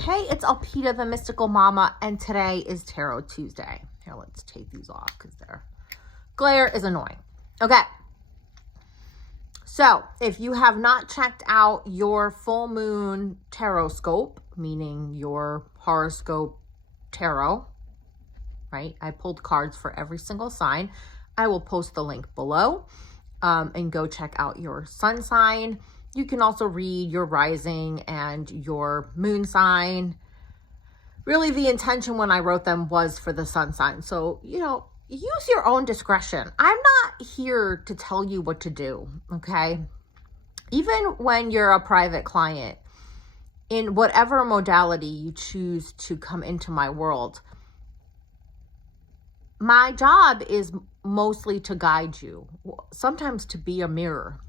Hey, it's Alpita, the Mystical Mama, and today is Tarot Tuesday. Here, let's take these off because their glare is annoying. Okay. So, if you have not checked out your full moon tarot scope, meaning your horoscope tarot, right? I pulled cards for every single sign. I will post the link below and go check out your sun sign. You can also read your rising and your moon sign. Really, the intention when I wrote them was for the sun sign. So, use your own discretion. I'm not here to tell you what to do, okay? Even when you're a private client, in whatever modality you choose to come into my world, my job is mostly to guide you, sometimes to be a mirror,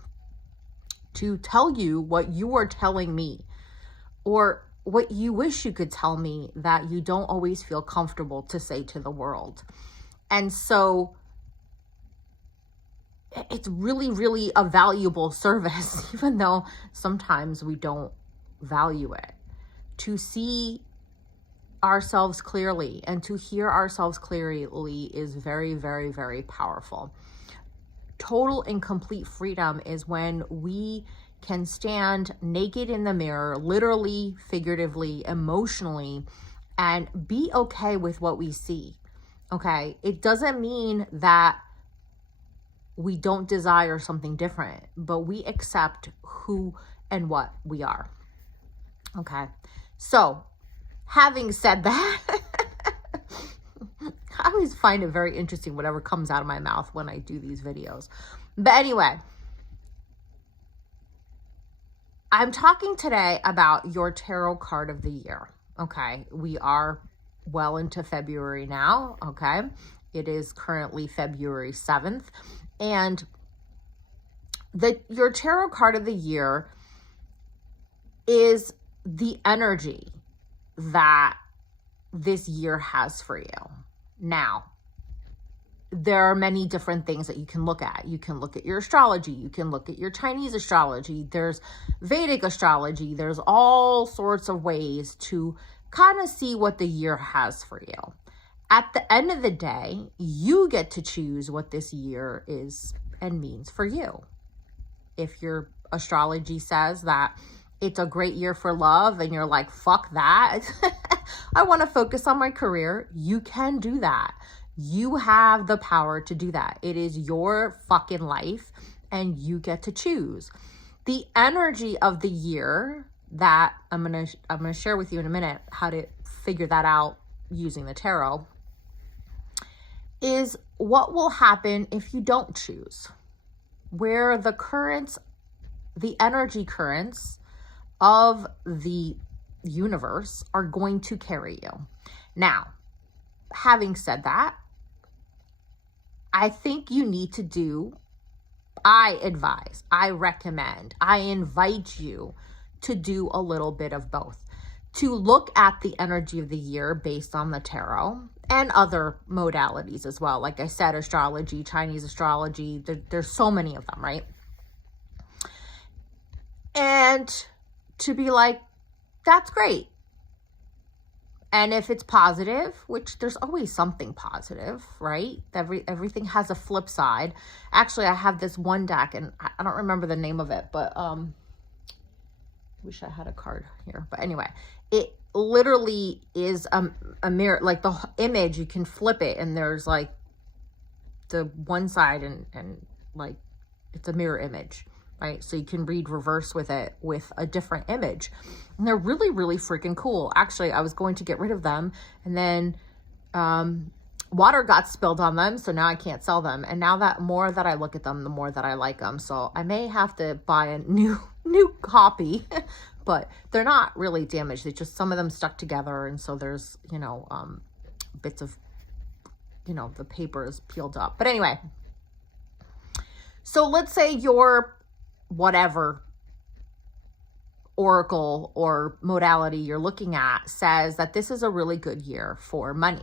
to tell you what you are telling me or what you wish you could tell me that you don't always feel comfortable to say to the world. And so it's really, really a valuable service, even though sometimes we don't value it. To see ourselves clearly and to hear ourselves clearly is very, very, very powerful. Total and complete freedom is when we can stand naked in the mirror, literally, figuratively, emotionally, and be okay with what we see. Okay? It doesn't mean that we don't desire something different, but we accept who and what we are. Okay? So, having said that, I always find it very interesting whatever comes out of my mouth when I do these videos. But anyway, I'm talking today about your tarot card of the year. Okay, we are well into February now. Okay, it is currently February 7th. And your tarot card of the year is the energy that this year has for you. Now, there are many different things that you can look at. You can look at your astrology. You can look at your Chinese astrology. There's Vedic astrology. There's all sorts of ways to kind of see what the year has for you. At the end of the day, you get to choose what this year is and means for you. If your astrology says that it's a great year for love and you're like, fuck that, I want to focus on my career, you can do that. You have the power to do that. It is your fucking life and you get to choose. The energy of the year that I'm going to share with you in a minute how to figure that out using the tarot is what will happen if you don't choose. Where the currents, the energy currents of the universe are going to carry you. Now, having said that, I think you need to do, I advise, I recommend, I invite you to do a little bit of both. To look at the energy of the year based on the tarot and other modalities as well. Like I said, astrology, Chinese astrology, there's so many of them, right? And to be like, that's great. And if it's positive, which there's always something positive, right? Everything has a flip side. Actually, I have this one deck, and I don't remember the name of it, but wish I had a card here. But anyway, it literally is a mirror. Like the image, you can flip it, and there's like the one side, and like it's a mirror image. Right? So you can read reverse with it with a different image. And they're really, really freaking cool. Actually, I was going to get rid of them and then water got spilled on them. So now I can't sell them. And now that more that I look at them, the more that I like them. So I may have to buy a new copy, but they're not really damaged. They just, some of them stuck together. And so there's, bits of, the paper is peeled up. But anyway, so let's say your whatever oracle or modality you're looking at says that this is a really good year for money.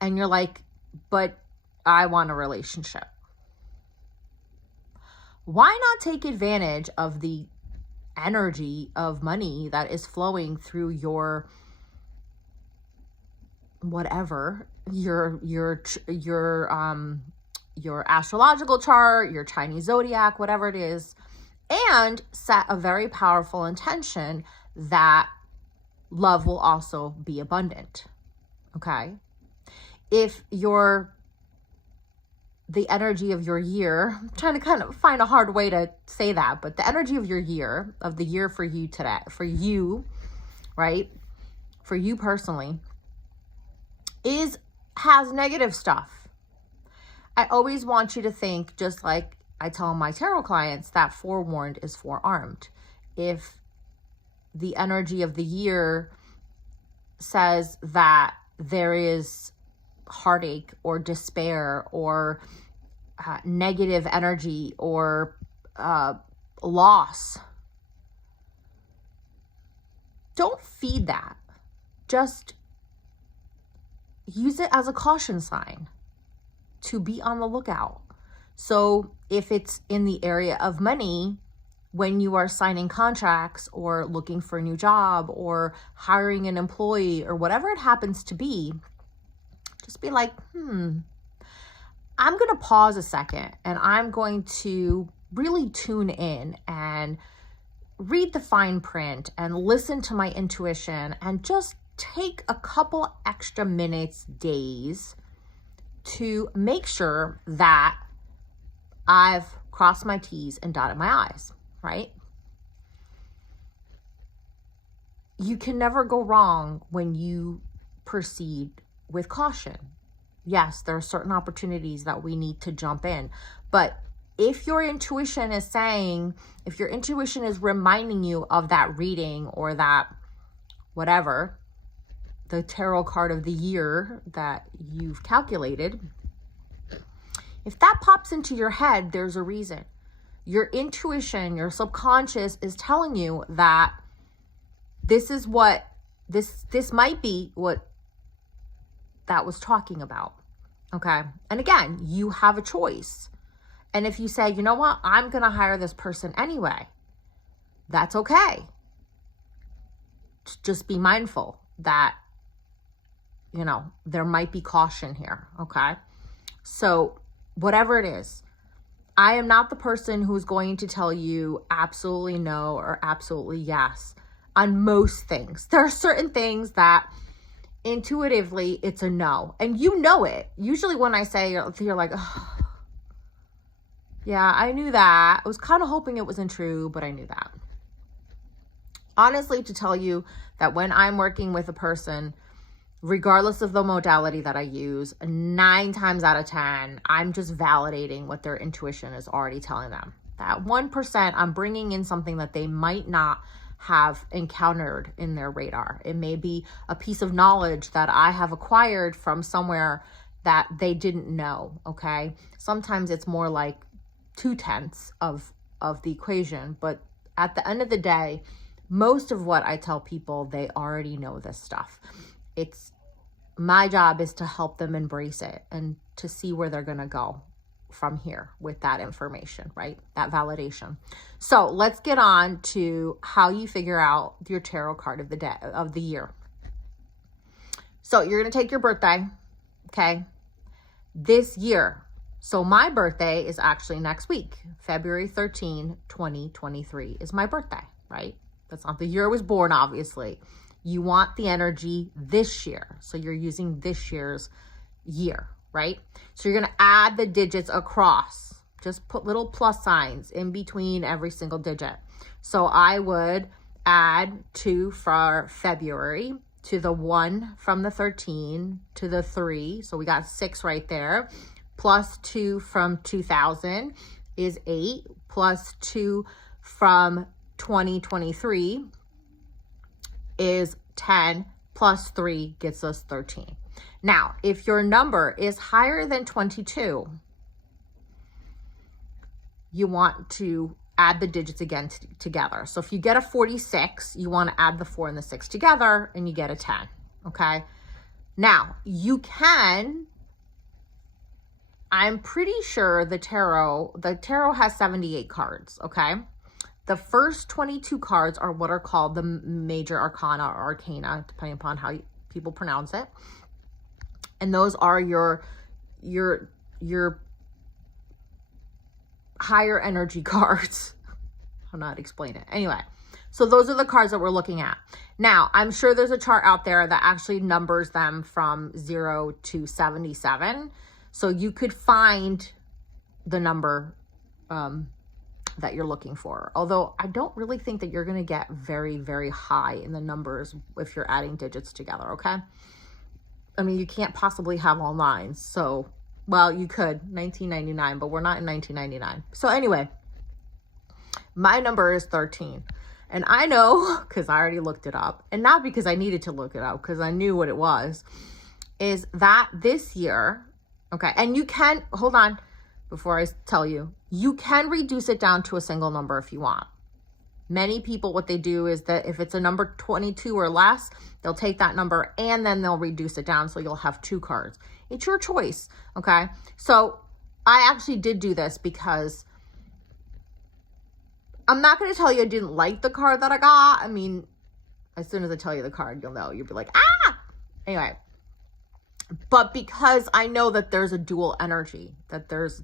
And you're like, but I want a relationship. Why not take advantage of the energy of money that is flowing through your whatever, your astrological chart, your Chinese zodiac, whatever it is, and set a very powerful intention that love will also be abundant. Okay? If the energy of your year, I'm trying to kind of find a hard way to say that, but the energy of your year, of the year for you today, for you, right? For you personally, has negative stuff. I always want you to think, just like I tell my tarot clients, that forewarned is forearmed. If the energy of the year says that there is heartache or despair or negative energy or loss, don't feed that. Just use it as a caution sign to be on the lookout. So if it's in the area of money, when you are signing contracts or looking for a new job or hiring an employee or whatever it happens to be, just be like, I'm going to pause a second and I'm going to really tune in and read the fine print and listen to my intuition and just take a couple extra minutes, days, to make sure that I've crossed my T's and dotted my I's, right? You can never go wrong when you proceed with caution. Yes, there are certain opportunities that we need to jump in, but if your intuition is saying, if your intuition is reminding you of that reading or that whatever, the tarot card of the year that you've calculated, if that pops into your head, there's a reason. Your intuition, your subconscious is telling you that this is what, this might be what that was talking about. Okay. And again, you have a choice. And if you say, you know what, I'm going to hire this person anyway, that's okay. Just be mindful that, you know, there might be caution here. Okay. So whatever it is, I am not the person who's going to tell you absolutely no or absolutely yes on most things. There are certain things that intuitively it's a no, and you know it. Usually when I say, you're like, oh, yeah, I knew that. I was kind of hoping it wasn't true, but I knew that. Honestly, to tell you that when I'm working with a person, regardless of the modality that I use, 9 times out of 10, I'm just validating what their intuition is already telling them. That 1%, I'm bringing in something that they might not have encountered in their radar. It may be a piece of knowledge that I have acquired from somewhere that they didn't know, okay? Sometimes it's more like 2/10 of the equation, but at the end of the day, most of what I tell people, they already know this stuff. It's my job is to help them embrace it and to see where they're going to go from here with that information, right? That validation. So let's get on to how you figure out your tarot card of the day, of the year. So you're going to take your birthday, okay? This year. So my birthday is actually next week. February 13, 2023 is my birthday, right? That's not the year I was born, obviously. You want the energy this year. So you're using this year's year, right? So you're going to add the digits across. Just put little plus signs in between every single digit. So I would add 2 for February, to the 1 from the 13, to the 3. So we got 6 right there. Plus 2 from 2000 is 8. Plus 2 from 2023 is 10. Plus 3 gets us 13. Now, if your number is higher than 22, you want to add the digits again together. So if you get a 46, you want to add the 4 and the 6 together and you get a 10, okay? Now, you can, I'm pretty sure the tarot has 78 cards, okay? The first 22 cards are what are called the major arcana or arcana, depending upon how people pronounce it. And those are your higher energy cards. I'll not explain it. Anyway, so those are the cards that we're looking at. Now, I'm sure there's a chart out there that actually numbers them from 0 to 77. So you could find the number that you're looking for. Although I don't really think that you're going to get very, very high in the numbers if you're adding digits together, okay? I mean, you can't possibly have all nines. So, well, you could, 1999, but we're not in 1999. So anyway, my number is 13. And I know, because I already looked it up, and not because I needed to look it up, because I knew what it was, is that this year, okay, and you can, hold on, before I tell you, you can reduce it down to a single number if you want. Many people, what they do is that if it's a number 22 or less, they'll take that number and then they'll reduce it down so you'll have 2 cards. It's your choice, okay? So I actually did do this because I'm not going to tell you I didn't like the card that I got. I mean, as soon as I tell you the card, you'll know. You'll be like, ah! Anyway, but because I know that there's a dual energy, that there's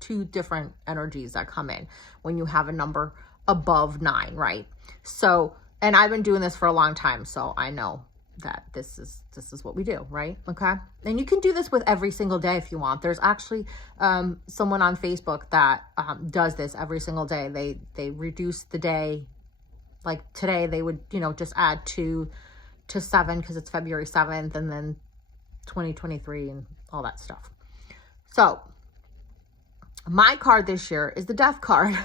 2 different energies that come in when you have a number above 9, right? So, and I've been doing this for a long time, so I know that this is what we do, right? Okay. And you can do this with every single day if you want. There's actually someone on Facebook that does this every single day. They reduce the day, like today they would, you know, just add 2 to 7 because it's February 7th, and then 2023 and all that stuff. So my card this year is the death card.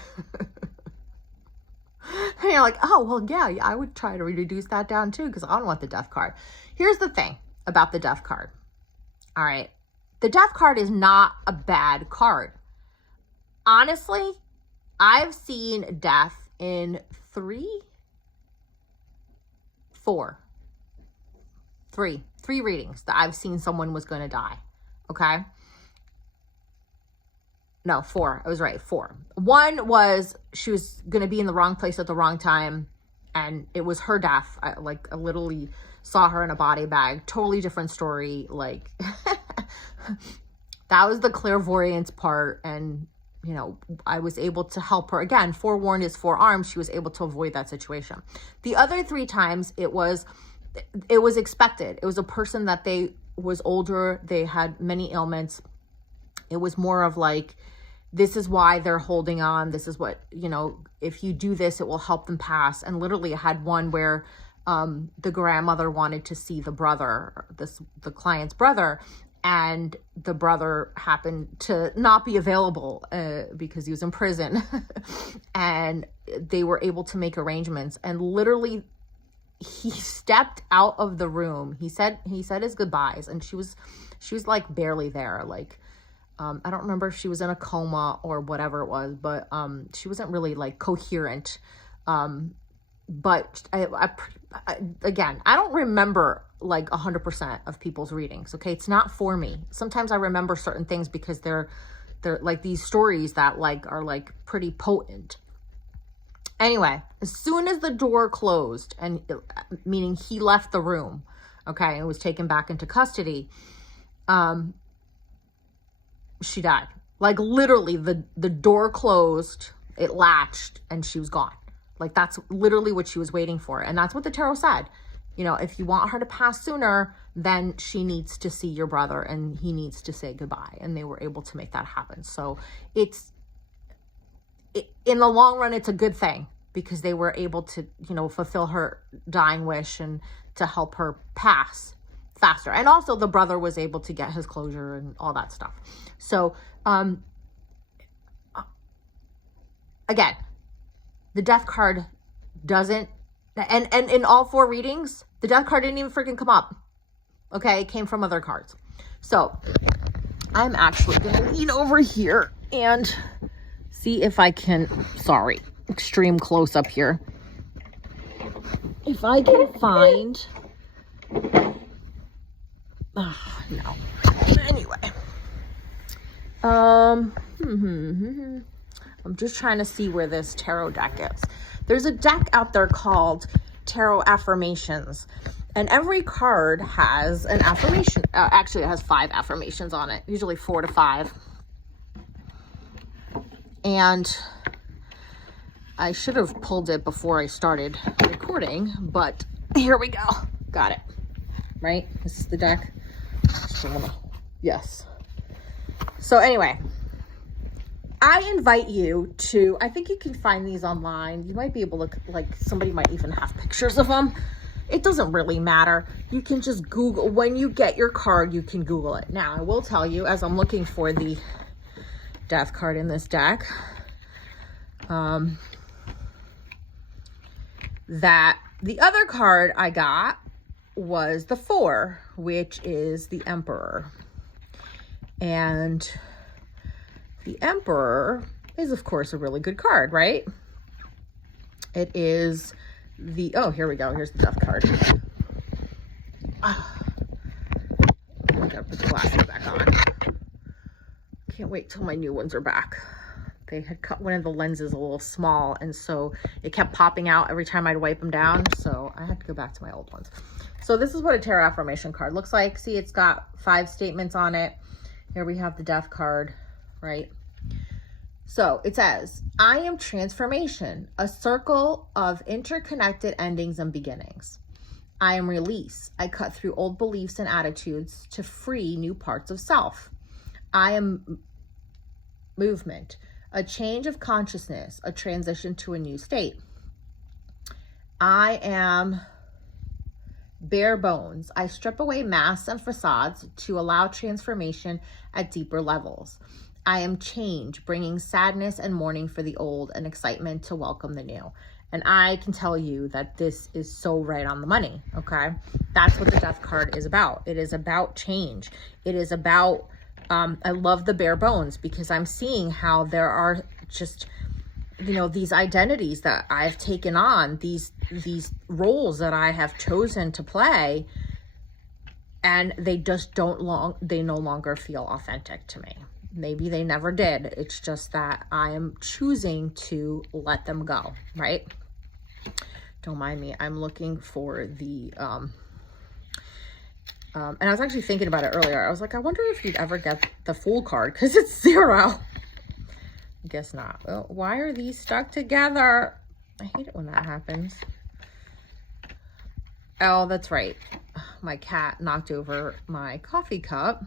And you're like, oh, well, yeah, I would try to reduce that down too because I don't want the death card. Here's the thing about the death card. All right. The death card is not a bad card. Honestly, I've seen death in 3 readings that I've seen someone was going to die. Okay. No, 4. I was right. 4. One was she was going to be in the wrong place at the wrong time, and it was her death. I literally saw her in a body bag. Totally different story. Like, that was the clairvoyance part, and, you know, I was able to help her. Again, forewarned is forearmed. She was able to avoid that situation. The other 3 times, it was expected. It was a person that they was older. They had many ailments. It was more of like, this is why they're holding on. This is what, you know, if you do this, it will help them pass. And literally I had one where the grandmother wanted to see the brother, the client's brother, and the brother happened to not be available because he was in prison. And they were able to make arrangements, and literally he stepped out of the room. He said his goodbyes, and she was like barely there. Like, I don't remember if she was in a coma or whatever it was, but she wasn't really like coherent. But again, I don't remember like 100% of people's readings. Okay. It's not for me. Sometimes I remember certain things because they're like these stories that like are like pretty potent. Anyway, as soon as the door closed, and meaning he left the room, okay, and was taken back into custody, she died. Like literally the door closed, it latched, and she was gone. Like that's literally what she was waiting for. And that's what the tarot said. You know, if you want her to pass sooner, then she needs to see your brother and he needs to say goodbye. And they were able to make that happen. So in the long run, it's a good thing because they were able to, you know, fulfill her dying wish and to help her pass faster. And also the brother was able to get his closure and all that stuff. So, again, the death card doesn't, and in all 4 readings, the death card didn't even freaking come up. Okay. It came from other cards. So I'm actually going to lean over here and see if I can, sorry, extreme close up here. If I can find, no. Anyway, I'm just trying to see where this tarot deck is. There's a deck out there called Tarot Affirmations, and every card has an affirmation. Actually, it has 5 affirmations on it, usually 4 to 5. And I should have pulled it before I started recording, but here we go. Got it. Right? This is the deck. Yes. So anyway, I invite you to, I think you can find these online. You might be able to, like, somebody might even have pictures of them. It doesn't really matter. You can just Google, when you get your card, you can Google it. Now, I will tell you, as I'm looking for the death card in this deck, that the other card I got was the 4, which is the Emperor. And the Emperor is, of course, a really good card, right? It is the, oh, here we go. Here's the death card. I gotta put the glasses back on. Can't wait till my new ones are back. They had cut one of the lenses a little small, and so it kept popping out every time I'd wipe them down. So I had to go back to my old ones. So this is what a tarot affirmation card looks like. See, it's got 5 statements on it. Here we have the death card, right? So it says, I am transformation, a circle of interconnected endings and beginnings. I am release. I cut through old beliefs and attitudes to free new parts of self. I am movement, a change of consciousness, a transition to a new state. I am bare bones. I strip away masks and facades to allow transformation at deeper levels. I am change, bringing sadness and mourning for the old and excitement to welcome the new. And I can tell you that this is so right on the money, okay? That's what the death card is about. It is about change. It is about, I love the bare bones, because I'm seeing how there are just, you know, these identities that I've taken on, these roles that I have chosen to play, and they just they no longer feel authentic to me. Maybe they never did. It's just that I am choosing to let them go, right? Don't mind me. I'm looking for the, and I was actually thinking about it earlier. I was like, I wonder if you'd ever get the Fool card, because it's 0. I guess not. Well, why are these stuck together? I hate it when that happens. Oh, that's right. My cat knocked over my coffee cup,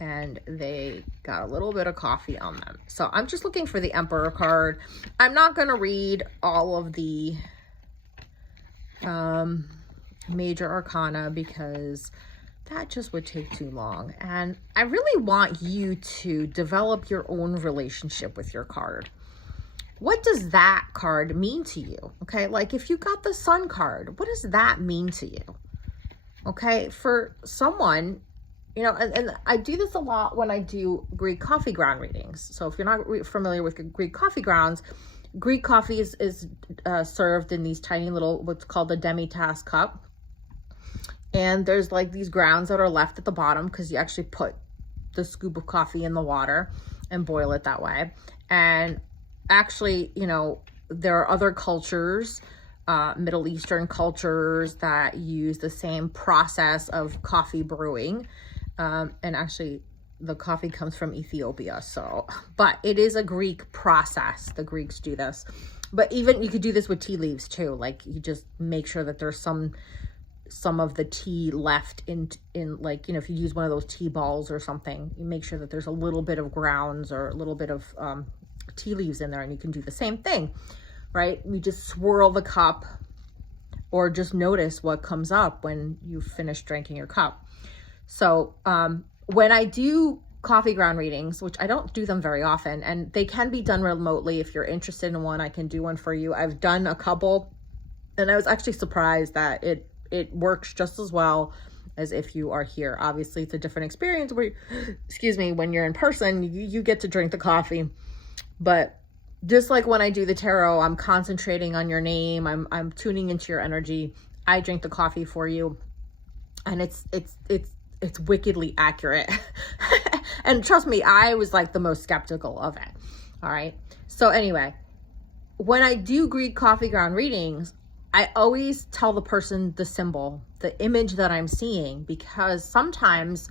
and they got a little bit of coffee on them. So I'm just looking for the Emperor card. I'm not going to read all of the major arcana, because that just would take too long. And I really want you to develop your own relationship with your card. What does that card mean to you? Okay, like if you got the Sun card, what does that mean to you? Okay, for someone, you know, and I do this a lot when I do Greek coffee ground readings. So if you're not familiar with Greek coffee grounds, Greek coffee is served in these tiny little, what's called a demi-tasse cup. And there's like these grounds that are left at the bottom, because you actually put the scoop of coffee in the water and boil it that way. And actually, you know, there are other cultures, Middle Eastern cultures, that use the same process of coffee brewing. And actually, the coffee comes from Ethiopia. So, but it is a Greek process. The Greeks do this. But even you could do this with tea leaves too. Like, you just make sure that there's some of the tea left in like, you know, if you use one of those tea balls or something, you make sure that there's a little bit of grounds or a little bit of tea leaves in there, and you can do the same thing, right? You just swirl the cup, or just notice what comes up when you finish drinking your cup. So when I do coffee ground readings, which I don't do them very often, and they can be done remotely. If you're interested in one, I can do one for you. I've done a couple, and I was actually surprised that it works just as well as if you are here. Obviously, it's a different experience where, excuse me, when you're in person, you get to drink the coffee. But just like when I do the tarot, I'm concentrating on your name. I'm tuning into your energy. I drink the coffee for you, and it's wickedly accurate. And trust me, I was like the most skeptical of it. All right. So anyway, when I do Greek coffee ground readings, I always tell the person the symbol, the image that I'm seeing, because sometimes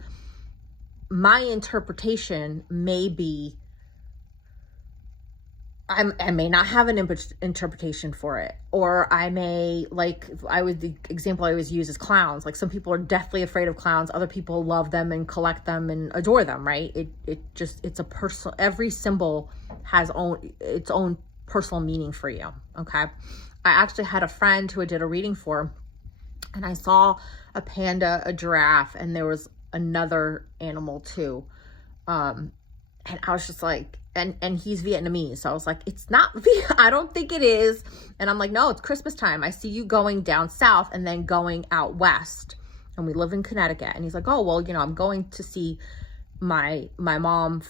my interpretation may be, I may not have an interpretation for it, or I may, like, the example I always use is clowns. Like, some people are deathly afraid of clowns, other people love them and collect them and adore them, right? It's a personal, every symbol has its own personal meaning for you. Okay. I actually had a friend who I did a reading for, and I saw a panda, a giraffe, and there was another animal too. And I was just like, and he's Vietnamese. So I was like, it's not, I don't think it is. And I'm like, no, it's Christmas time. I see you going down south and then going out west. And we live in Connecticut. And he's like, oh, well, I'm going to see my mom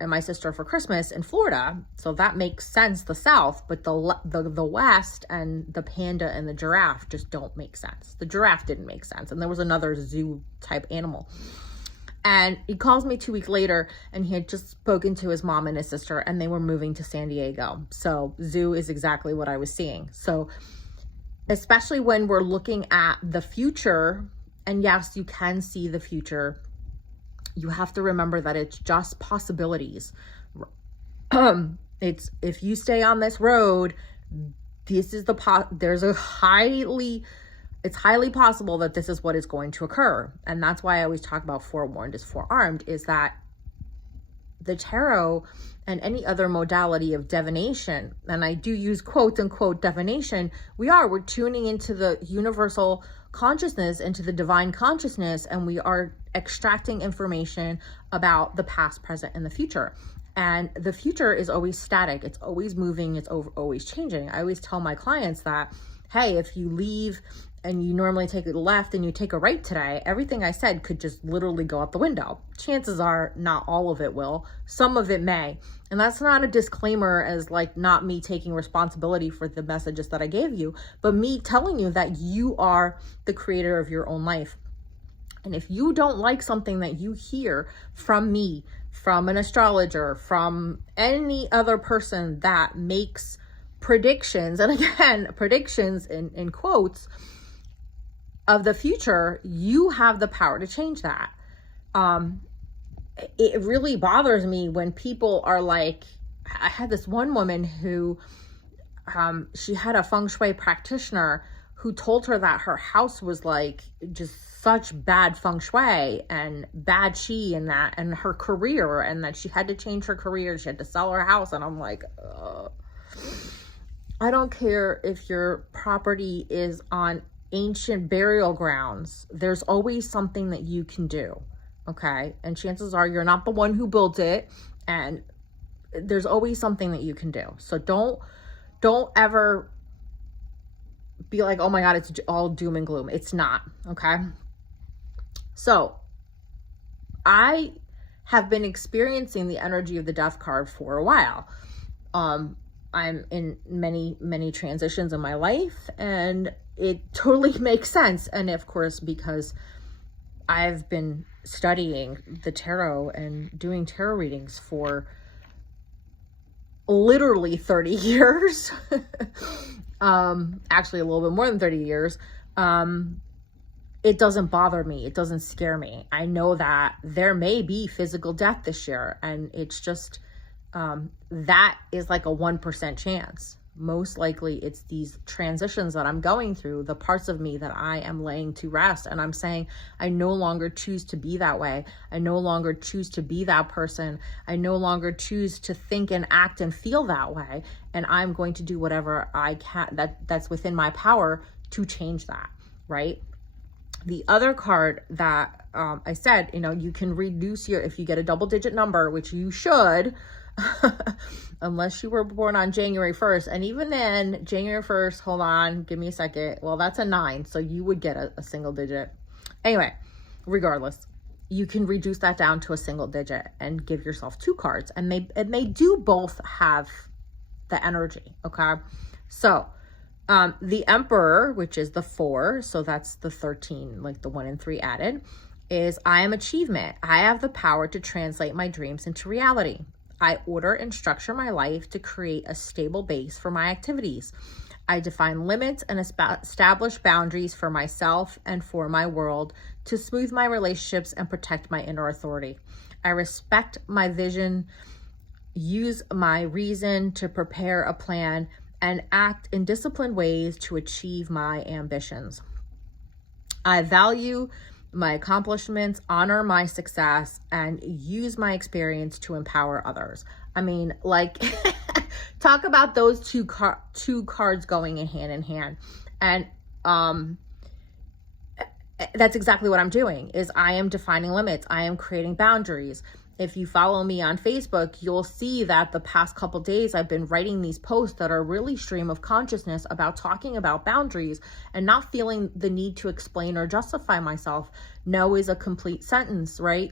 and my sister for Christmas in Florida. So that makes sense, the south, but the west and the panda and the giraffe just don't make sense. The giraffe didn't make sense. And there was another zoo type animal. And he calls me 2 weeks later, and he had just spoken to his mom and his sister, and they were moving to San Diego. So zoo is exactly what I was seeing. So especially when we're looking at the future, and yes, you can see the future, you have to remember that it's just possibilities. It's, if you stay on this road, this is it's highly possible that this is what is going to occur. And that's why I always talk about forewarned is forearmed, is that the tarot and any other modality of divination, and I do use quote unquote divination, we're tuning into the universal consciousness, into the divine consciousness, and we are extracting information about the past, present, and the future. And the future is always static. It's always moving. It's always changing. I always tell my clients that, hey, if you leave and you normally take a left and you take a right today, everything I said could just literally go out the window. Chances are not all of it will. Some of it may. And that's not a disclaimer as like not me taking responsibility for the messages that I gave you, but me telling you that you are the creator of your own life. And if you don't like something that you hear from me, from an astrologer, from any other person that makes predictions, and again, predictions in quotes, of the future, you have the power to change that. It really bothers me when people are like, I had this one woman who, she had a feng shui practitioner who told her that her house was like just such bad feng shui and bad chi and her career, and that she had to change her career. She had to sell her house. And I'm like, I don't care if your property is on ancient burial grounds, there's always something that you can do. Okay. And chances are you're not the one who built it, and there's always something that you can do. So don't ever be like, oh my God, it's all doom and gloom. It's not. Okay. So I have been experiencing the energy of the death card for a while. I'm in many transitions in my life, and it totally makes sense. And of course, because I've been studying the tarot and doing tarot readings for literally 30 years, actually a little bit more than 30 years, it doesn't bother me. It doesn't scare me. I know that there may be physical death this year, and it's just, that is like a 1% chance. Most likely it's these transitions that I'm going through, the parts of me that I am laying to rest. And I'm saying, I no longer choose to be that way. I no longer choose to be that person. I no longer choose to think and act and feel that way. And I'm going to do whatever I can, that's within my power to change that, right? The other card that I said, you can reduce if you get a double-digit number, which you should, unless you were born on January 1st. And even then, January 1st, hold on, give me a second. Well, that's a 9. So you would get a single digit. Anyway, regardless, you can reduce that down to a single digit and give yourself 2 cards. And they do both have the energy. Okay. So, the Emperor, which is the 4, so that's the 13, like the 1 and 3 added, is I am achievement. I have the power to translate my dreams into reality. I order and structure my life to create a stable base for my activities. I define limits and establish boundaries for myself and for my world to smooth my relationships and protect my inner authority. I respect my vision, use my reason to prepare a plan, and act in disciplined ways to achieve my ambitions. I value my accomplishments, honor my success, and use my experience to empower others. I mean, like, talk about those two cards going in hand. And that's exactly what I'm doing, is I am defining limits. I am creating boundaries. If you follow me on Facebook, you'll see that the past couple days I've been writing these posts that are really stream of consciousness about talking about boundaries and not feeling the need to explain or justify myself. No is a complete sentence, right?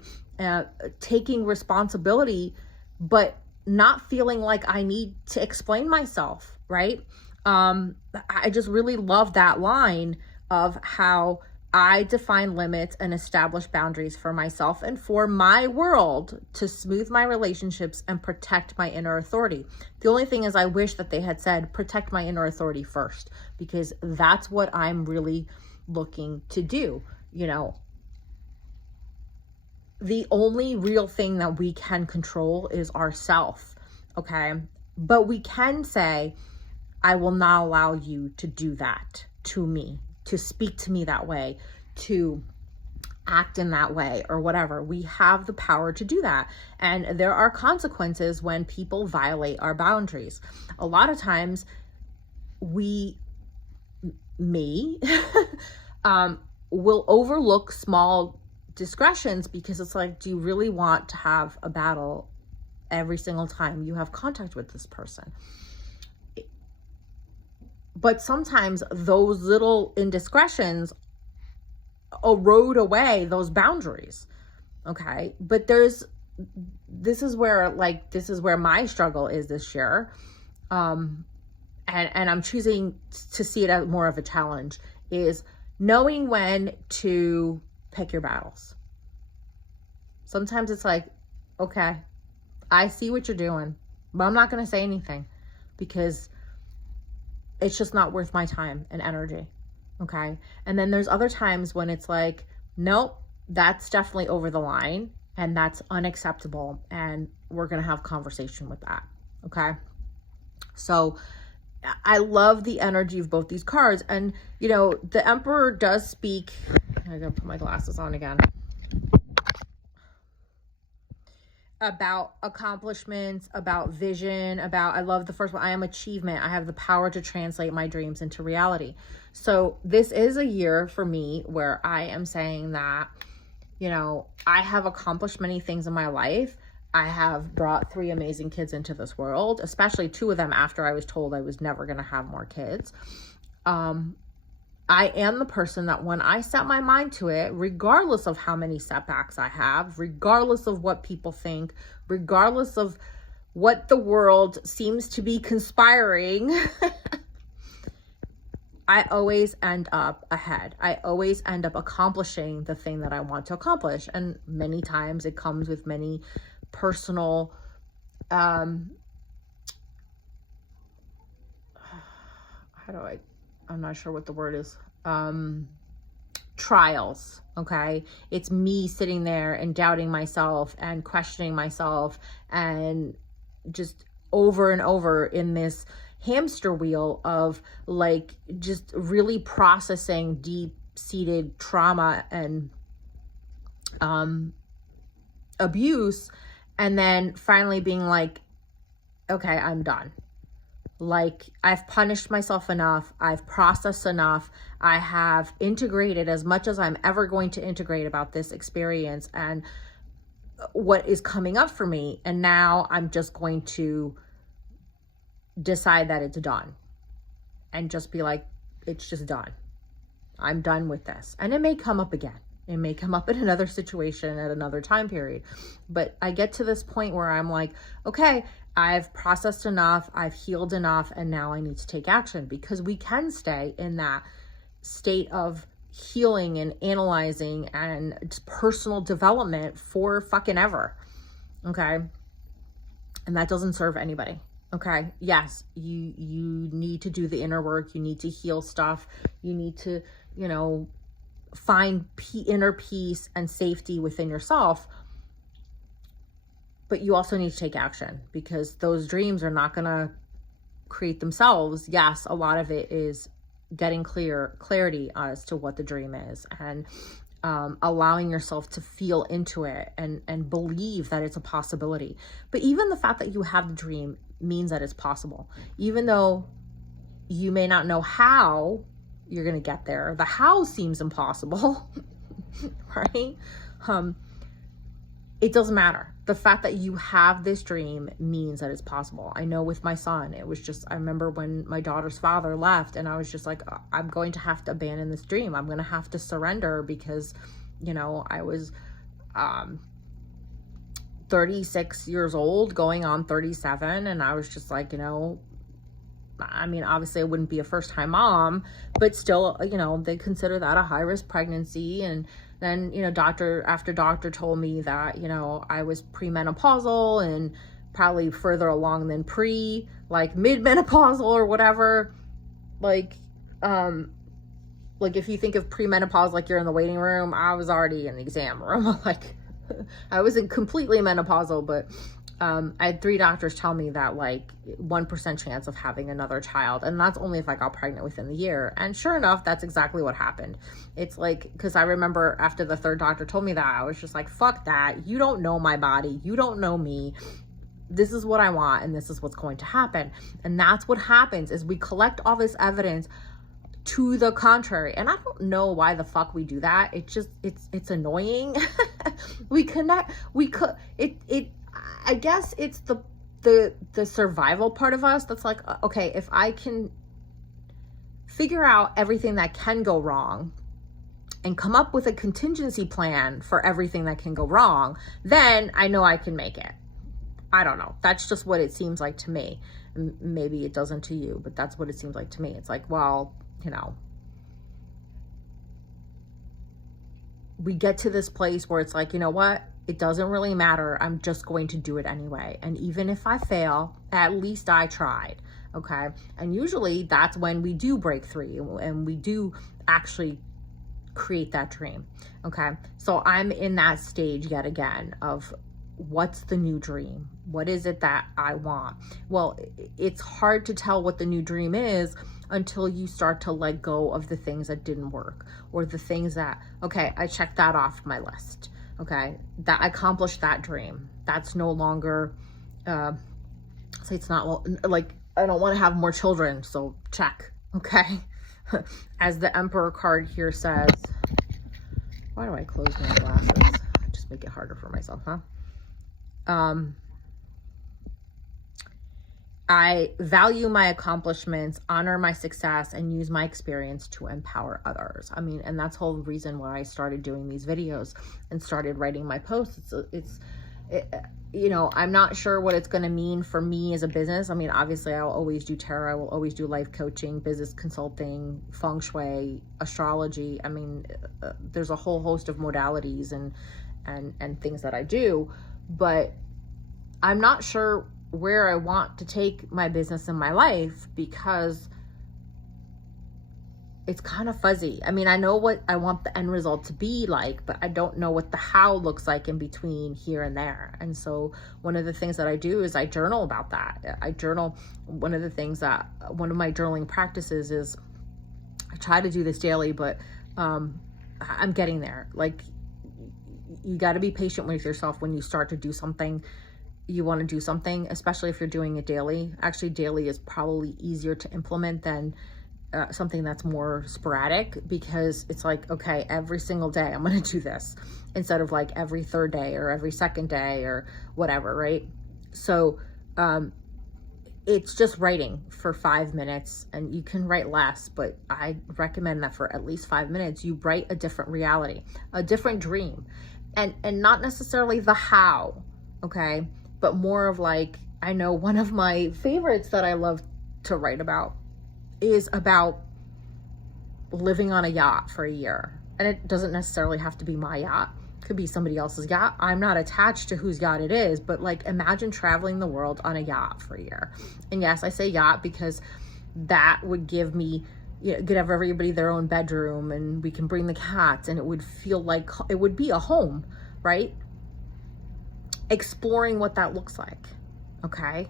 Taking responsibility, but not feeling like I need to explain myself, right? I just really love that line of how I define limits and establish boundaries for myself and for my world to smooth my relationships and protect my inner authority. The only thing is, I wish that they had said protect my inner authority first, because that's what I'm really looking to do. You know, the only real thing that we can control is ourself, okay? But we can say, I will not allow you to do that to me, to speak to me that way, to act in that way, or whatever. We have the power to do that. And there are consequences when people violate our boundaries. A lot of times will overlook small discretions because it's like, do you really want to have a battle every single time you have contact with this person? But sometimes those little indiscretions erode away those boundaries. Okay. But this is where my struggle is this year. And I'm choosing to see it as more of a challenge, is knowing when to pick your battles. Sometimes it's like, okay, I see what you're doing, but I'm not going to say anything because it's just not worth my time and energy. Okay. And then there's other times when it's like, nope, that's definitely over the line and that's unacceptable. And we're going to have conversation with that. Okay. So I love the energy of both these cards. And, you know, the Emperor does speak. I gotta put my glasses on again. About accomplishments, about vision, I love the first one. I am achievement. I have the power to translate my dreams into reality. So this is a year for me where I am saying that, you know, I have accomplished many things in my life. I have brought 3 amazing kids into this world, especially 2 of them after I was told I was never going to have more kids. I am the person that when I set my mind to it, regardless of how many setbacks I have, regardless of what people think, regardless of what the world seems to be conspiring, I always end up ahead. I always end up accomplishing the thing that I want to accomplish. And many times it comes with many personal, I'm not sure what the word is, trials, okay? It's me sitting there and doubting myself and questioning myself and just over and over in this hamster wheel of like just really processing deep-seated trauma and abuse, and then finally being like, okay, I'm done. Like, I've punished myself enough. I've processed enough. I have integrated as much as I'm ever going to integrate about this experience and what is coming up for me. And now I'm just going to decide that it's done and just be like, it's just done. I'm done with this. And it may come up again. It may come up in another situation at another time period. But I get to this point where I'm like, okay, I've processed enough, I've healed enough, and now I need to take action, because we can stay in that state of healing and analyzing and personal development for fucking ever. Okay. And that doesn't serve anybody. Okay. Yes, you need to do the inner work. You need to heal stuff. You need to, find inner peace and safety within yourself. But you also need to take action, because those dreams are not going to create themselves. Yes, a lot of it is getting clarity as to what the dream is, and allowing yourself to feel into it and believe that it's a possibility. But even the fact that you have the dream means that it's possible. Even though you may not know how you're going to get there, the how seems impossible, right? It doesn't matter. The fact that you have this dream means that it's possible. I know with my son, it was just, I remember when my daughter's father left, and I was just like, I'm going to have to abandon this dream. I'm going to have to surrender, because, I was 36 years old, going on 37. And I was just like, obviously I wouldn't be a first-time mom, but still, they consider that a high-risk pregnancy. And then, doctor after doctor told me that, I was premenopausal and probably further along than mid-menopausal or whatever. Like if you think of premenopause, like you're in the waiting room, I was already in the exam room. I wasn't completely menopausal, but I had 3 doctors tell me that 1% chance of having another child. And that's only if I got pregnant within the year. And sure enough, that's exactly what happened. It's because I remember after the 3rd doctor told me that, I was just like, fuck that. You don't know my body. You don't know me. This is what I want, and this is what's going to happen. And that's what happens, is we collect all this evidence to the contrary. And I don't know why the fuck we do that. It's annoying. I guess it's the survival part of us that's like, okay, if I can figure out everything that can go wrong and come up with a contingency plan for everything that can go wrong, then I know I can make it. I don't know. That's just what it seems like to me. Maybe it doesn't to you, but that's what it seems like to me. It's like, well, we get to this place where it's like, you know what? It doesn't really matter. I'm just going to do it anyway. And even if I fail, at least I tried. Okay. And usually that's when we do break through and we do actually create that dream. Okay. So I'm in that stage yet again of what's the new dream? What is it that I want? Well, it's hard to tell what the new dream is until you start to let go of the things that didn't work, or the things that, okay, I checked that off my list. Okay, that I accomplished that dream. That's no longer, say it's not I don't want to have more children, so check. Okay, as the Emperor card here says. Why do I close my glasses? Just make it harder for myself, huh? I value my accomplishments, honor my success, and use my experience to empower others. And that's the whole reason why I started doing these videos and started writing my posts. I'm not sure what it's going to mean for me as a business. Obviously I'll always do tarot. I will always do life coaching, business consulting, feng shui, astrology. There's a whole host of modalities and things that I do, but I'm not sure where I want to take my business and my life, because it's kind of fuzzy. I know what I want the end result to be like, but I don't know what the how looks like in between here and there. And so one of the things that I do is I journal about that. I journal. One of my journaling practices is, I try to do this daily, but I'm getting there. You got to be patient with yourself when you start to do something. You want to do something, especially if you're doing it daily. Actually, daily is probably easier to implement than something that's more sporadic, because it's like, okay, every single day I'm going to do this, instead of every 3rd day or every 2nd day or whatever, right? So it's just writing for 5 minutes, and you can write less, but I recommend that for at least 5 minutes, you write a different reality, a different dream, and not necessarily the how, okay? But more of I know one of my favorites that I love to write about is about living on a yacht for a year. And it doesn't necessarily have to be my yacht. Could be somebody else's yacht. I'm not attached to whose yacht it is, but like imagine traveling the world on a yacht for a year. And yes, I say yacht because that would give me, give everybody their own bedroom, and we can bring the cats, and it would feel like it would be a home, right? Exploring what that looks like, okay?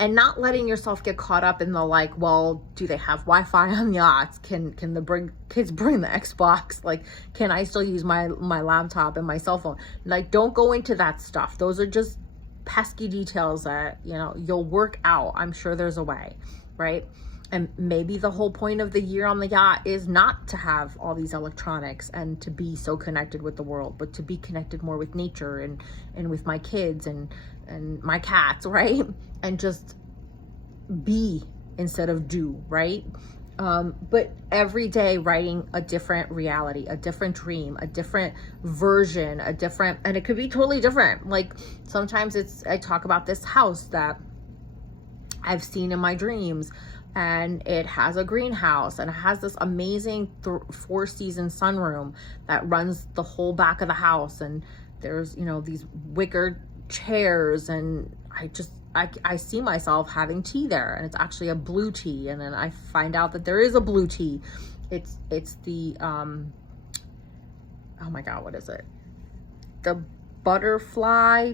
And not letting yourself get caught up in the like, well, do they have Wi-Fi on yachts? Can the kids bring the Xbox? Like, can I still use my laptop and my cell phone? Like, don't go into that stuff. Those are just pesky details that, you'll work out. I'm sure there's a way, right? And maybe the whole point of the year on the yacht is not to have all these electronics and to be so connected with the world, but to be connected more with nature and with my kids and my cats, right? And just be instead of do, right? But every day writing a different reality, a different dream, a different version, and it could be totally different. Like sometimes I talk about this house that I've seen in my dreams, and it has a greenhouse, and it has this amazing 4-season sunroom that runs the whole back of the house, and there's these wicker chairs, and I see myself having tea there, and it's actually a blue tea, and then I find out that there is a blue tea. It's the oh my god, what is it, the butterfly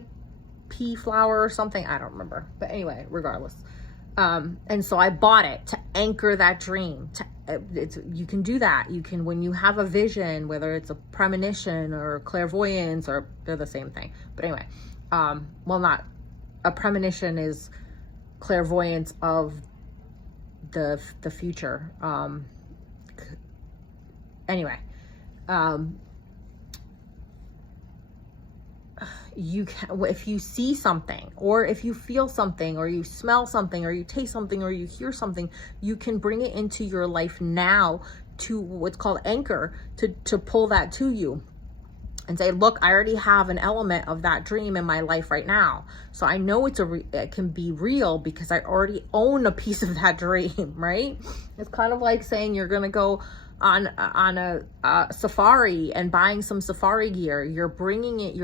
pea flower or something, I don't remember, but anyway, regardless. And so I bought it to anchor that dream. You can do that. You can, when you have a vision, whether it's a premonition or clairvoyance, or they're the same thing. But anyway, not a premonition is clairvoyance of the future. Anyway, you can, if you see something, or if you feel something, or you smell something, or you taste something, or you hear something, you can bring it into your life now to what's called anchor, to pull that to you and say, look, I already have an element of that dream in my life right now. So I know it can be real because I already own a piece of that dream, right? It's kind of like saying you're going to go on a safari and buying some safari gear. You're bringing it,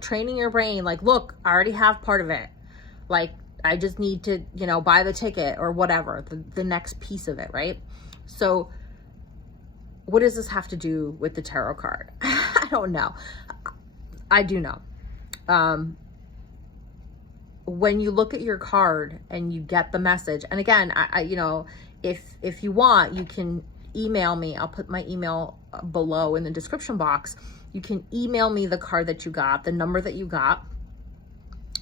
training your brain, like, look, I already have part of it. Like, I just need to, buy the ticket or whatever, the next piece of it, right? So what does this have to do with the tarot card? I don't know. I do know. When you look at your card and you get the message, and again, if you want, you can email me. I'll put my email below in the description box. You can email me the card that you got, the number that you got,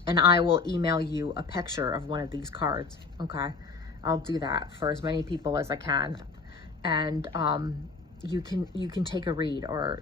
and I will email you a picture of one of these cards. Okay, I'll do that for as many people as I can. And you can take a read, or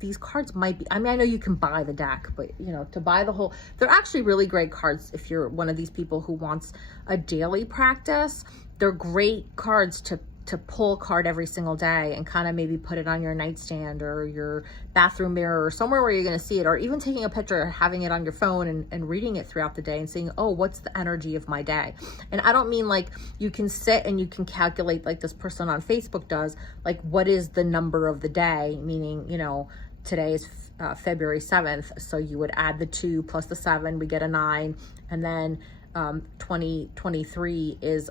these cards might be, I mean, I know you can buy the deck, but to buy the whole, they're actually really great cards if you're one of these people who wants a daily practice. They're great cards to pull a card every single day and kind of maybe put it on your nightstand or your bathroom mirror or somewhere where you're going to see it, or even taking a picture, having it on your phone and reading it throughout the day and saying, oh, what's the energy of my day? And I don't mean like you can sit and you can calculate like this person on Facebook does, like what is the number of the day, meaning, today is February 7th. So you would add the 2 plus the 7, we get a 9, and then 2023 is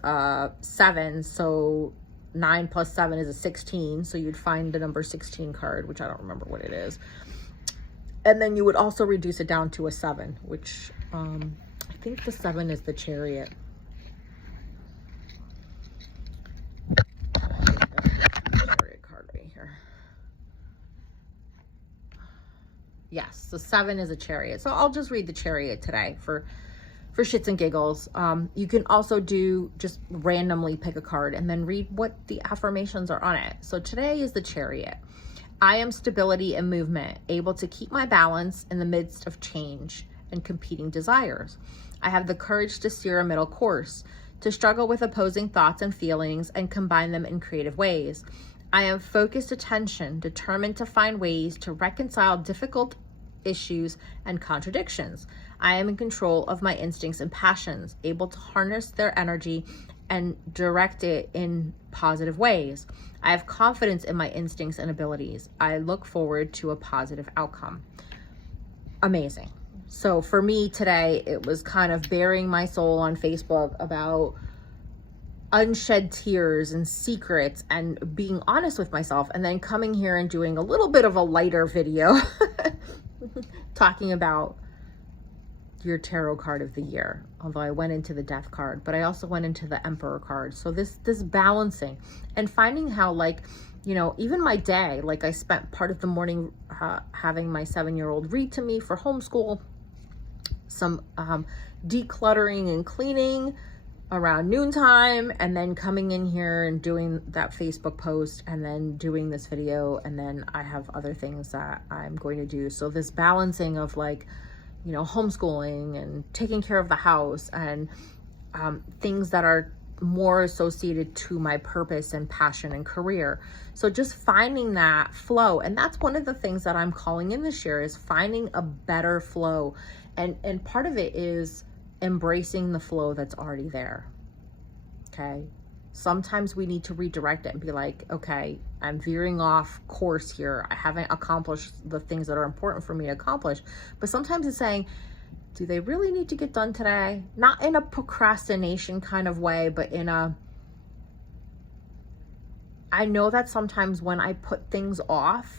7. So 9 plus 7 is a 16. So you'd find the number 16 card, which I don't remember what it is. And then you would also reduce it down to a 7, which I think the 7 is the Chariot. Chariot card right here. Yes, the 7 is a Chariot. So I'll just read the Chariot today for shits and giggles. You can also just randomly pick a card and then read what the affirmations are on it. So today is the Chariot. I am stability and movement, able to keep my balance in the midst of change and competing desires. I have the courage to steer a middle course, to struggle with opposing thoughts and feelings and combine them in creative ways. I am focused attention, determined to find ways to reconcile difficult issues and contradictions. I am in control of my instincts and passions, able to harness their energy and direct it in positive ways. I have confidence in my instincts and abilities. I look forward to a positive outcome. amazing. So for me today, it was kind of bearing my soul on Facebook about unshed tears and secrets and being honest with myself, and then coming here and doing a little bit of a lighter video talking about your tarot card of the year. Although I went into the Death card, but I also went into the Emperor card. So this balancing and finding how, like, you know, even my day, like I spent part of the morning having my 7-year-old read to me for homeschool, some decluttering and cleaning around noontime, and then coming in here and doing that Facebook post, and then doing this video, and then I have other things that I'm going to do. So this balancing of, like, you know, homeschooling and taking care of the house and things that are more associated to my purpose and passion and career. So just finding that flow. And that's one of the things that I'm calling in this year, is finding a better flow. And part of it is embracing the flow that's already there. Okay. Sometimes we need to redirect it and be like, okay, I'm veering off course here. I haven't accomplished the things that are important for me to accomplish. But sometimes it's saying, do they really need to get done today? Not in a procrastination kind of way, but in a, I know that sometimes when I put things off,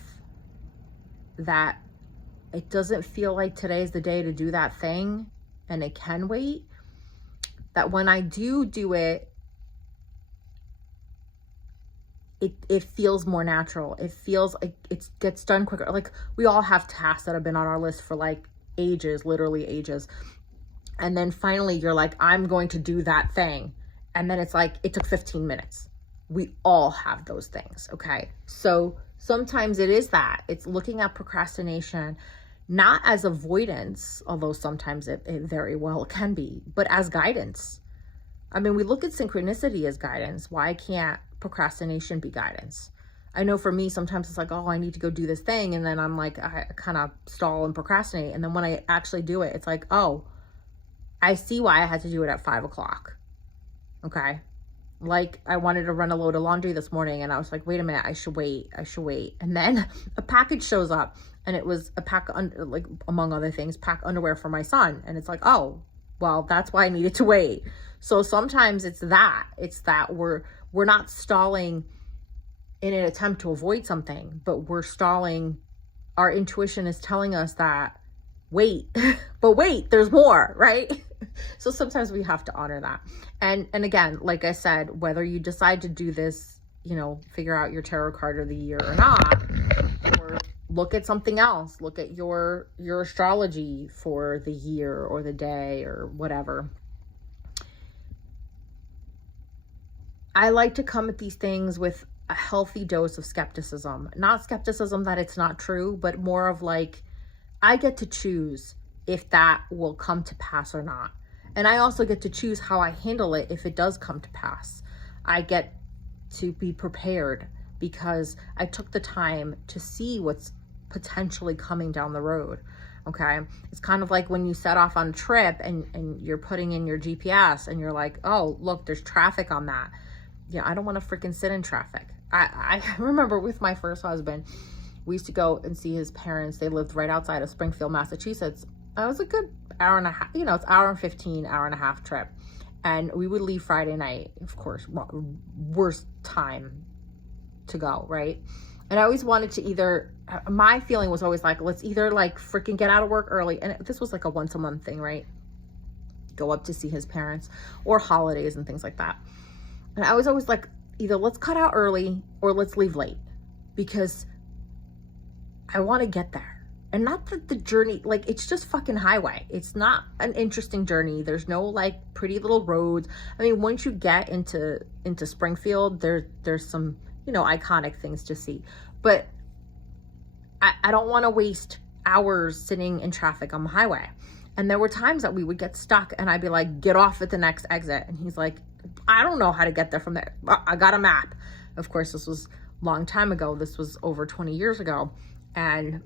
that it doesn't feel like today's the day to do that thing, and it can wait. That when I do it, it feels more natural. It feels like it gets done quicker. Like, we all have tasks that have been on our list for like ages, literally ages. And then finally you're like, I'm going to do that thing. And then it's like, it took 15 minutes. We all have those things. Okay. So sometimes it is that. It's looking at procrastination, not as avoidance, although sometimes it very well can be, but as guidance. I mean, we look at synchronicity as guidance. Why can't procrastination be guidance? I know for me, sometimes it's like, oh, I need to go do this thing. And then I'm like, I kind of stall and procrastinate. And then when I actually do it, it's like, oh, I see why I had to do it at 5 o'clock. Okay. Like, I wanted to run a load of laundry this morning, and I was like, wait a minute, I should wait. And then a package shows up, and it was a pack, like, among other things, pack underwear for my son. And it's like, oh, well, that's why I needed to wait. So sometimes it's that we're not stalling in an attempt to avoid something, but we're stalling. Our intuition is telling us that, wait, but wait, there's more, right? So sometimes we have to honor that. And again, like I said, whether you decide to do this, you know, figure out your tarot card of the year or not, or look at something else, look at your astrology for the year or the day or whatever. I like to come at these things with a healthy dose of skepticism. Not skepticism that it's not true, but more of like, I get to choose if that will come to pass or not. And I also get to choose how I handle it if it does come to pass. I get to be prepared because I took the time to see what's potentially coming down the road. Okay. It's kind of like when you set off on a trip and you're putting in your GPS and you're like, oh, look, there's traffic on that. Yeah, I don't want to freaking sit in traffic. I remember with my first husband, we used to go and see his parents. They lived right outside of Springfield, Massachusetts. It was a good hour and a half, you know, it's hour and 15, hour and a half trip. And we would leave Friday night, of course, worst time to go, right? And I always wanted to either, my feeling was always like, let's either like freaking get out of work early. And this was like a once a month thing, right? Go up to see his parents, or holidays and things like that. And I was always like, either let's cut out early or let's leave late, because I want to get there. And not that the journey, like, it's just fucking highway. It's not an interesting journey. There's no like pretty little roads. I mean, once you get into Springfield, there's some, you know, iconic things to see. But I don't want to waste hours sitting in traffic on the highway. And there were times that we would get stuck and I'd be like, get off at the next exit. And he's like, I don't know how to get there from there. I got a map. Of course, this was a long time ago. This was over 20 years ago. And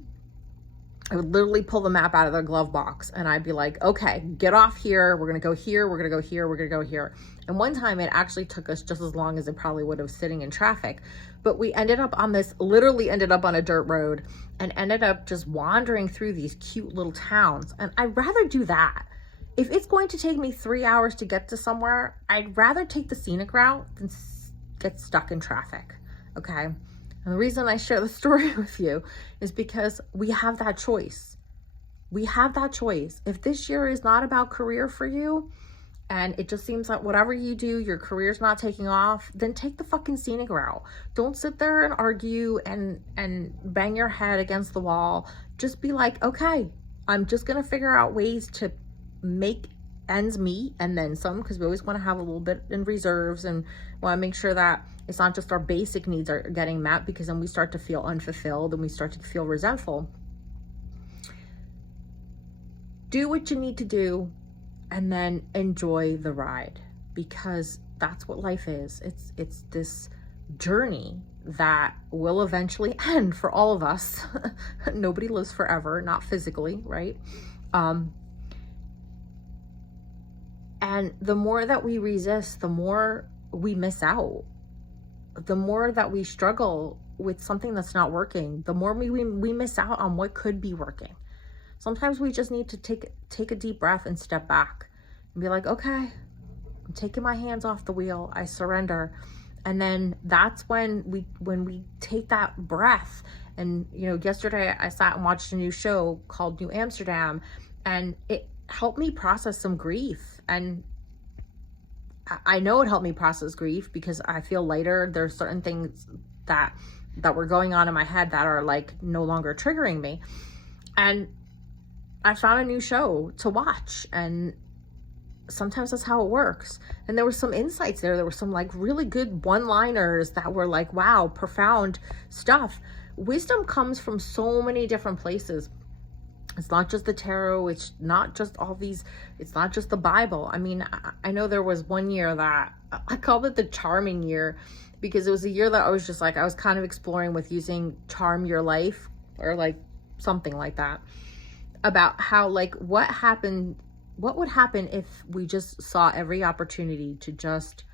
I would literally pull the map out of their glove box and I'd be like, okay, get off here. We're going to go here. We're going to go here. We're going to go here. And one time it actually took us just as long as it probably would have sitting in traffic. But we ended up on this, literally ended up on a dirt road and ended up just wandering through these cute little towns. And I'd rather do that. If it's going to take me 3 hours to get to somewhere, I'd rather take the scenic route than get stuck in traffic. Okay. And the reason I share the story with you is because we have that choice. We have that choice. If this year is not about career for you, and it just seems like whatever you do, your career's not taking off, then take the fucking scenic route. Don't sit there and argue and bang your head against the wall. Just be like, okay, I'm just going to figure out ways to make ends meet and then some, because we always want to have a little bit in reserves and want to make sure that it's not just our basic needs are getting met, because then we start to feel unfulfilled and we start to feel resentful. Do what you need to do and then enjoy the ride, because that's what life is. It's this journey that will eventually end for all of us. Nobody lives forever, not physically, right? And the more that we resist, the more we miss out. The more that we struggle with something that's not working, the more we miss out on what could be working. Sometimes we just need to take a deep breath and step back and be like, okay, I'm taking my hands off the wheel. I surrender. And then that's when we take that breath. And, you know, yesterday I sat and watched a new show called New Amsterdam, and it helped me process some grief. And I know it helped me process grief because I feel lighter. There's certain things that were going on in my head that are like no longer triggering me. And I found a new show to watch, and sometimes that's how it works. And there were some insights there. There were some like really good one-liners that were like, wow, profound stuff. Wisdom comes from so many different places. It's not just the tarot. It's not just all these, it's not just the Bible. I mean, I know there was one year that I called it the charming year, because it was a year that I was just like, I was kind of exploring with using charm your life or like something like that, about how like what would happen if we just saw every opportunity to just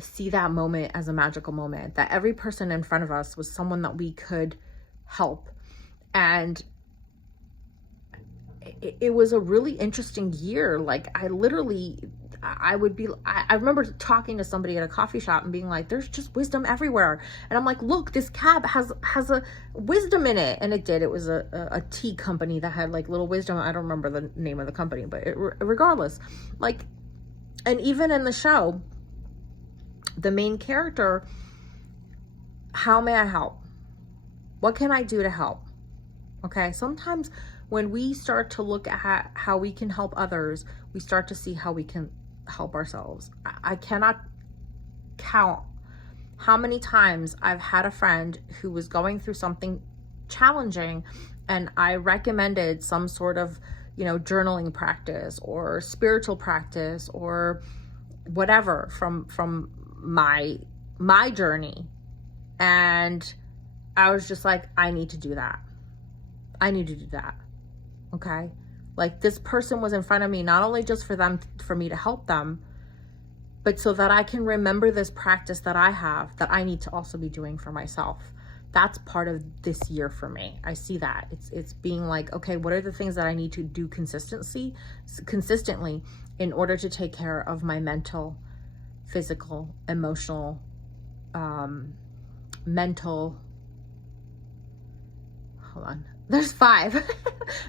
see that moment as a magical moment, that every person in front of us was someone that we could help. And it was a really interesting year. Like I remember talking to somebody at a coffee shop and being like, there's just wisdom everywhere. And I'm like, look, this cab has a wisdom in it. And it did. It was a tea company that had like little wisdom. I don't remember the name of the company, but regardless, like, and even in the show, the main character, how may I help? What can I do to help? Okay. Sometimes when we start to look at how we can help others, we start to see how we can help ourselves. I cannot count how many times I've had a friend who was going through something challenging, and I recommended some sort of, you know, journaling practice or spiritual practice or whatever from my journey. And I was just like, I need to do that. I need to do that. Okay. Like this person was in front of me, not only just for me to help them, but so that I can remember this practice that I have that I need to also be doing for myself. That's part of this year for me. I see that it's being like, okay, what are the things that I need to do consistently in order to take care of my mental, physical, emotional, there's 5.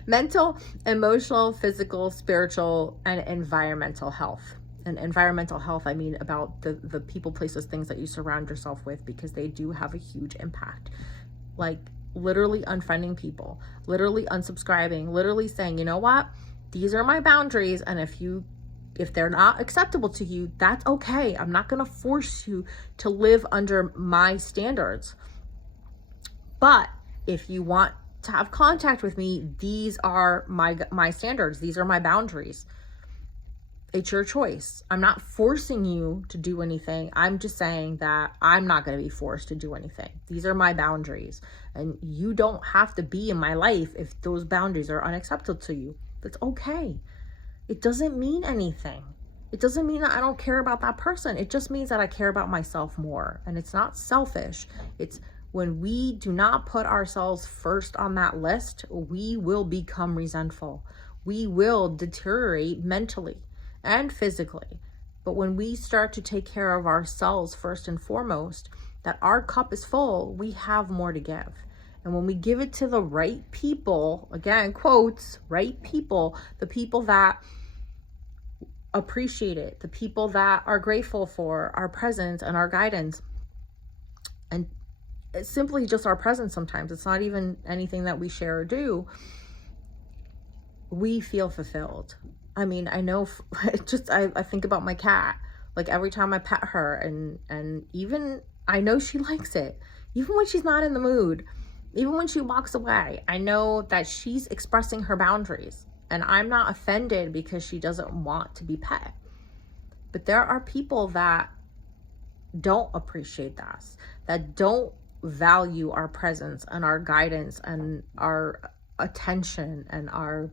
Mental, emotional, physical, spiritual, and environmental health. And environmental health, I mean about the people, places, things that you surround yourself with, because they do have a huge impact. Like literally unfriending people, literally unsubscribing, literally saying, you know what, these are my boundaries. And if they're not acceptable to you, that's okay. I'm not going to force you to live under my standards. But if you want to have contact with me, these are my standards. These are my boundaries. It's your choice. I'm not forcing you to do anything. I'm just saying that I'm not going to be forced to do anything. These are my boundaries. And you don't have to be in my life if those boundaries are unacceptable to you. That's okay. It doesn't mean anything. It doesn't mean that I don't care about that person. It just means that I care about myself more. And it's not selfish. It's when we do not put ourselves first on that list, we will become resentful. We will deteriorate mentally and physically. But when we start to take care of ourselves first and foremost, that our cup is full, we have more to give. And when we give it to the right people, again, quotes, right people, the people that appreciate it, the people that are grateful for our presence and our guidance, and it's simply just our presence sometimes. It's not even anything that we share or do. We feel fulfilled. I mean, I know, I think about my cat. Like every time I pet her, and even, I know she likes it. Even when she's not in the mood, even when she walks away, I know that she's expressing her boundaries. And I'm not offended because she doesn't want to be pet. But there are people that don't appreciate us, that don't value our presence and our guidance and our attention and our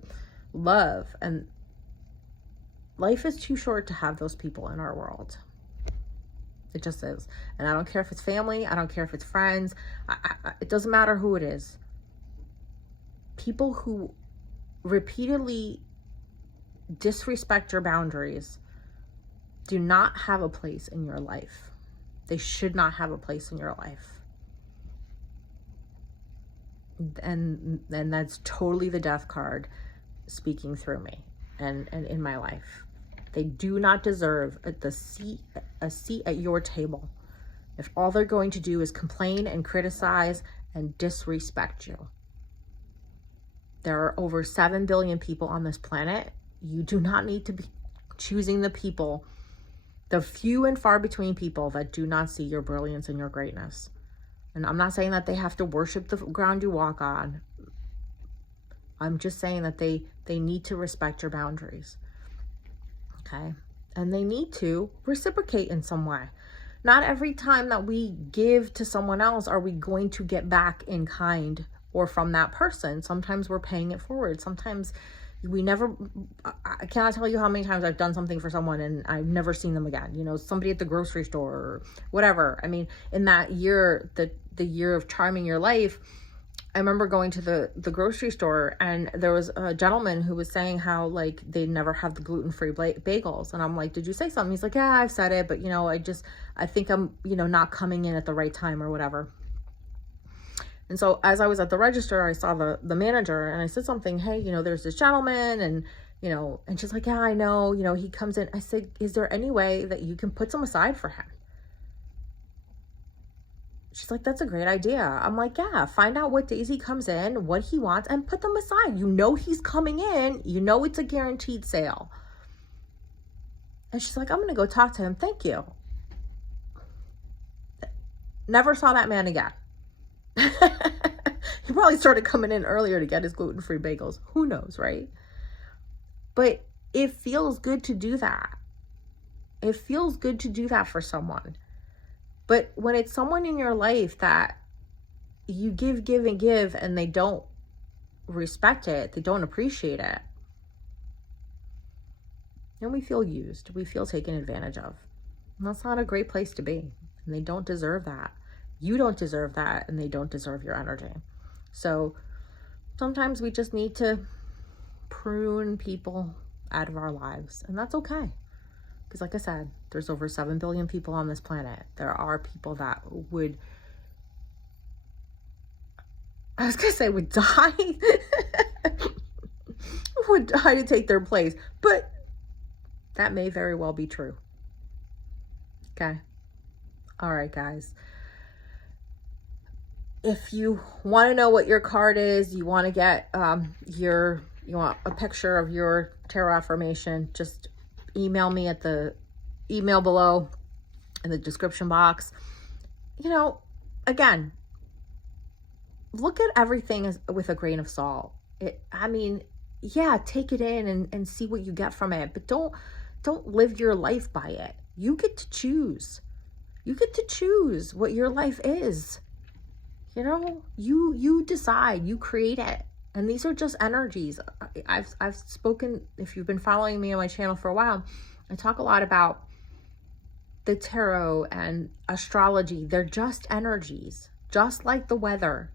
love. And life is too short to have those people in our world. It just is. And I don't care if it's family. I don't care if it's friends. It doesn't matter who it is. People who repeatedly disrespect your boundaries do not have a place in your life. They should not have a place in your life. And that's totally the death card speaking through me and in my life. They do not deserve a seat at your table if all they're going to do is complain and criticize and disrespect you. There are over 7 billion people on this planet. You do not need to be choosing the people, the few and far between people that do not see your brilliance and your greatness. And I'm not saying that they have to worship the ground you walk on. I'm just saying that they need to respect your boundaries. Okay? And they need to reciprocate in some way. Not every time that we give to someone else are we going to get back in kind or from that person. Sometimes we're paying it forward. Sometimes we never, I cannot tell you how many times I've done something for someone and I've never seen them again. You know, somebody at the grocery store or whatever. I mean, in that year, the year of charming your life, I remember going to the grocery store and there was a gentleman who was saying how like they never have the gluten-free bagels. And I'm like, did you say something? He's like, yeah, I've said it, but you know, I think I'm, you know, not coming in at the right time or whatever. And so as I was at the register, I saw the manager and I said something, hey, you know, there's this gentleman and, you know, and she's like, yeah, I know, you know, he comes in. I said, is there any way that you can put some aside for him? She's like, that's a great idea. I'm like, yeah, find out what days he comes in, what he wants, and put them aside. You know he's coming in. You know it's a guaranteed sale. And she's like, I'm going to go talk to him. Thank you. Never saw that man again. He probably started coming in earlier to get his gluten-free bagels. Who knows, right? But it feels good to do that. It feels good to do that for someone. But when it's someone in your life that you give, and they don't respect it, they don't appreciate it, then we feel used. We feel taken advantage of. And that's not a great place to be. And they don't deserve that. You don't deserve that, and they don't deserve your energy. So sometimes we just need to prune people out of our lives, and that's okay. Because like I said, there's over 7 billion people on this planet. There are people that would, I was going to say would die, would die to take their place. But that may very well be true. Okay. All right, guys. If you want to know what your card is, you want to get you want a picture of your tarot affirmation, just email me at the email below in the description box. You know, again, look at everything with a grain of salt. I mean, yeah, take it in and see what you get from it, but don't Don't live your life by it. You get to choose. You get to choose what your life is. You know, you decide, you create it. And these are just energies. I've spoken, if you've been following me on my channel for a while, I talk a lot about the tarot and astrology. They're just energies, just like the weather.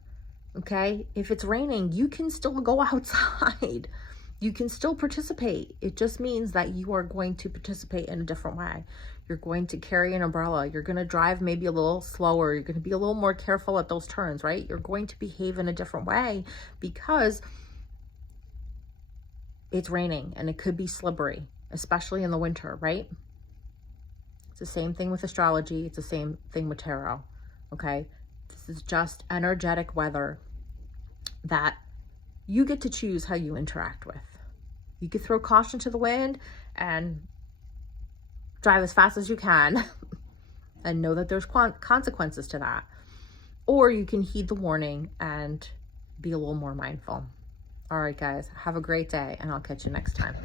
Okay? If it's raining, you can still go outside. You can still participate. It just means that you are going to participate in a different way. You're going to carry an umbrella. You're going to drive maybe a little slower. You're going to be a little more careful at those turns, right? You're going to behave in a different way because it's raining and it could be slippery, especially in the winter, right? It's the same thing with astrology. It's the same thing with tarot, okay? This is just energetic weather that you get to choose how you interact with. You could throw caution to the wind and drive as fast as you can and know that there's consequences to that. Or you can heed the warning and be a little more mindful. All right, guys, have a great day, and I'll catch you next time.